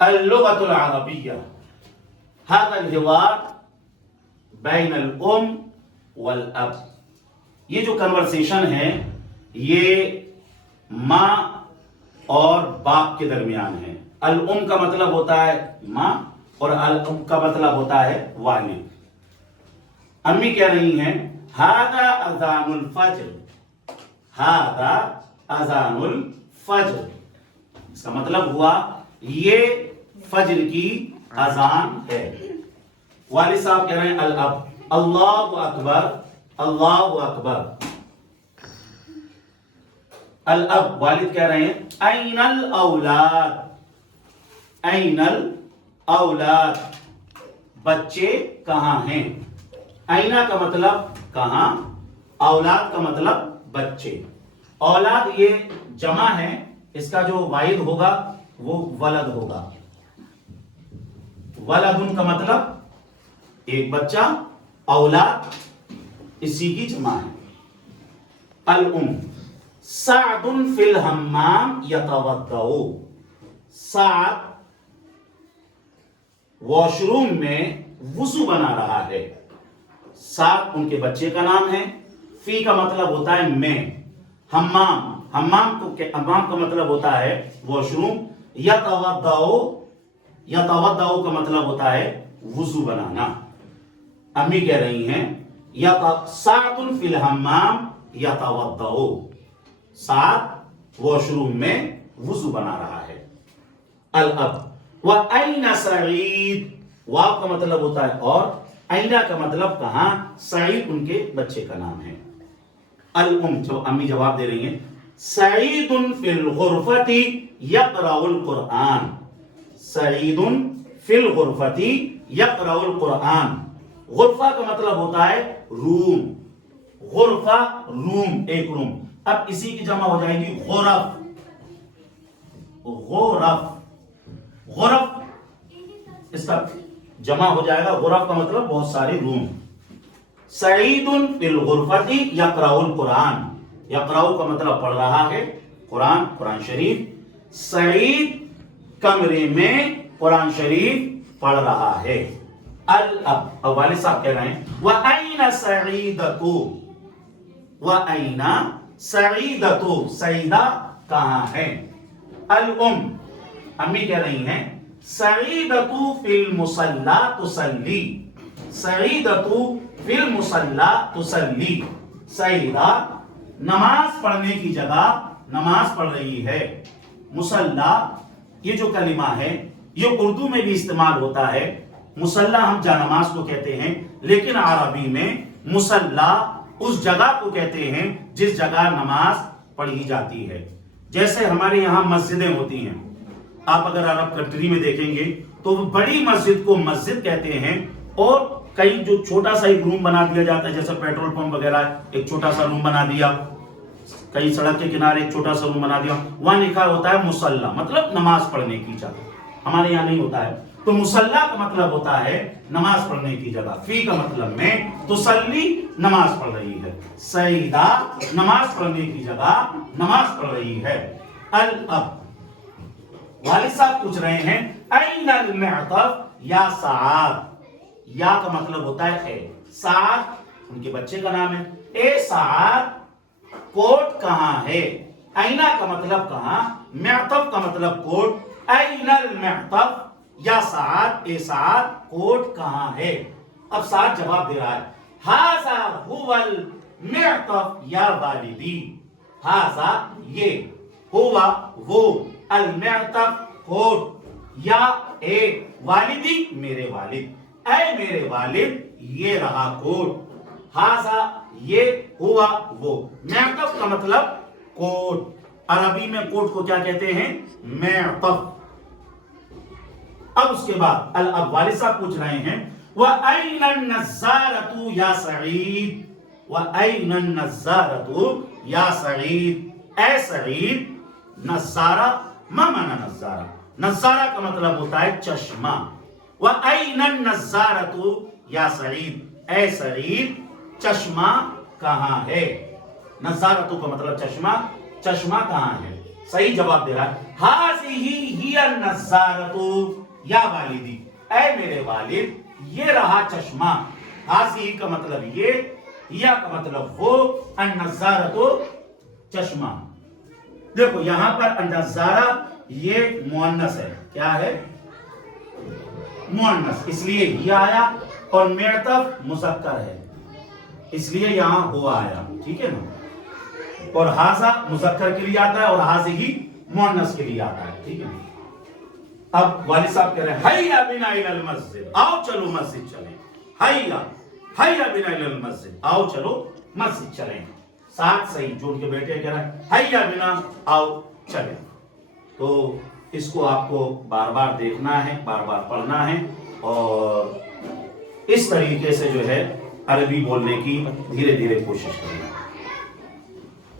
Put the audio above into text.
اللغة العربية هذا الحوار بین الام والاب. یہ جو کنورسیشن ہے یہ ماں اور باپ کے درمیان ہے. الام کا مطلب ہوتا ہے ماں اور الاب کا مطلب ہوتا ہے والد. امی کہہ رہی ہیں ھذا اذان الفجر، ھذا اذان الفجر، اس کا مطلب ہوا یہ فجر کی اذان ہے. والد صاحب کہہ رہے ہیں الاب، اللہ اکبر اللہ اکبر. الاب والد کہہ رہے ہیں این الاولاد، این الاولاد، بچے کہاں ہیں. اینا کا مطلب کہاں، اولاد کا مطلب بچے. اولاد یہ جمع ہے، اس کا جو واحد ہوگا وہ ولد ہوگا. ولدن کا مطلب ایک بچہ، اولاد اسی کی جمع ہے. الام سعد فی الحمام یتوضا، سعد واش روم میں وضو بنا رہا ہے. سعد ان کے بچے کا نام ہے. فی کا مطلب ہوتا ہے میں. حمام، حمام کا مطلب ہوتا ہے واش روم. یتوضا، یتوضا کا مطلب ہوتا ہے وضو بنانا. امی کہہ رہی ہیں سعد فی الحمام یتوضا، سعد واش روم میں وضو بنا رہا ہے. الاب وَأَيْنَ سعید، واو کا مطلب ہوتا ہے اور، اینا کا مطلب کہاں، سعید ان کے بچے کا نام ہے. الام جو امی جواب دے رہی ہیں سعید فی الغرفۃ یقرأ القرآن، سعید فی الغرفۃ یقرأ القرآن. غرفہ کا مطلب ہوتا ہے روم، غرفہ روم، ایک روم. اب اسی کی جمع ہو جائے گی غرف، غرف، غرف اس کا جمع ہو جائے گا. غرف کا مطلب بہت سارے روم. سعید فی الغرفۃ یقرأ القرآن، یقرأ کا مطلب پڑھ رہا ہے قرآن، قرآن شریف. سعید کمرے میں قرآن شریف پڑھ رہا ہے. الاب، اب والد صاحب کہہ رہے ہیں وَأَيْنَ سَعِيدَةُ، وَأَيْنَ سَعِيدَةُ، سعیدہ کہاں ہے. الام امی کہہ رہی ہیں سعیدۃ فی المصلی تصلی، سعیدۃ فی المصلی تصلی، سعیدہ نماز پڑھنے کی جگہ نماز پڑھ رہی ہے. مصلی یہ جو کلمہ ہے یہ اردو میں بھی استعمال ہوتا ہے. مصلی ہم جانماز کو کہتے ہیں، لیکن عربی میں مصلی اس جگہ کو کہتے ہیں جس جگہ نماز پڑھی جاتی ہے. جیسے ہمارے یہاں مسجدیں ہوتی ہیں، آپ اگر عرب کنٹری میں دیکھیں گے تو بڑی مسجد کو مسجد کہتے ہیں، اور کئی جو چھوٹا سا ایک روم بنا دیا جاتا ہے، جیسے پیٹرول پمپ وغیرہ ایک چھوٹا سا روم بنا دیا، کئی سڑک کے کنارے ایک چھوٹا سا روم بنا دیا، وہاں لکھا ہوتا ہے مصلی، مطلب نماز پڑھنے کی جگہ. ہمارے یہاں نہیں ہوتا ہے. تو مصلی کا مطلب ہوتا ہے نماز پڑھنے کی جگہ. فی کا مطلب میں، تصلی نماز پڑھ رہی ہے. سعیدہ نماز پڑھنے کی جگہ نماز پڑھ رہی ہے. الاب والد صاحب پوچھ رہے ہیں این المعطف یا سعاد، یا کا مطلب ہوتا ہے اے. سعاد ان کے بچے کا نام ہے. اے سعاد کوٹ کہاں ہے. اینا کا مطلب کہاں، معطف کا مطلب کوٹ. این المعطف یا سعاد، اے سعاد کوٹ کہاں ہے. اب سعاد جواب دے رہا ہے ھذا ھو المعطف یا والدی، ھذا یہ، ہوا وہ، المعطف کوٹ، یا اے والدی میرے والد، اے میرے والد یہ رہا کوٹ. ھذا یہ، ہوا وہ. معطف کا مطلب کوٹ. عربی میں کوٹ کو کیا کہتے ہیں، معطف. اب اس کے بعد الاب والد صاحب پوچھ رہے ہیں وَأَيْنَ النَّزَّارَةُ یا سعید، وَأَيْنَ النَّزَّارَةُ یا سعید، اے سعید. نظارہ، ما معنی نظارہ، نظارہ کا مطلب ہوتا ہے چشمہ. وَأَيْنَ النَّزَّارَةُ یا سعید، اے سعید چشمہ کہاں ہے. نظارتو کا مطلب چشمہ، چشمہ کہاں ہے. صحیح جواب دے رہا ہے. ہاذہ ہی النضارۃ یا والدی، اے میرے والد یہ رہا چشمہ. ہاذہ کا مطلب یہ، یا کا مطلب وہ، النضارۃ چشمہ. دیکھو یہاں پر النضارہ یہ مؤنث ہے. کیا ہے؟ مؤنث، اس لیے یہ آیا. اور معطف مذکر ہے اس لیے یہاں ہوا آیا. ٹھیک ہے نا. اور ہاذا مذکر کے لیے آتا ہے اور ہاذہ مؤنث کے لیے آتا ہے. ٹھیک ہے نا. اب والد صاحب کہہ رہے ہیں حیا بنا الی المسجد، آؤ چلو مسجد چلیں. حیا بنا الی المسجد، آؤ چلو مسجد چلیں. ساتھ صحیح جو ان کے بیٹے کہہ رہے ہیں حیا بنا، آؤ چلیں. تو اس کو آپ کو بار بار دیکھنا ہے، بار بار پڑھنا ہے، اور اس طریقے سے جو ہے عربی بولنے کی دھیرے دھیرے کوشش کرنا ہے.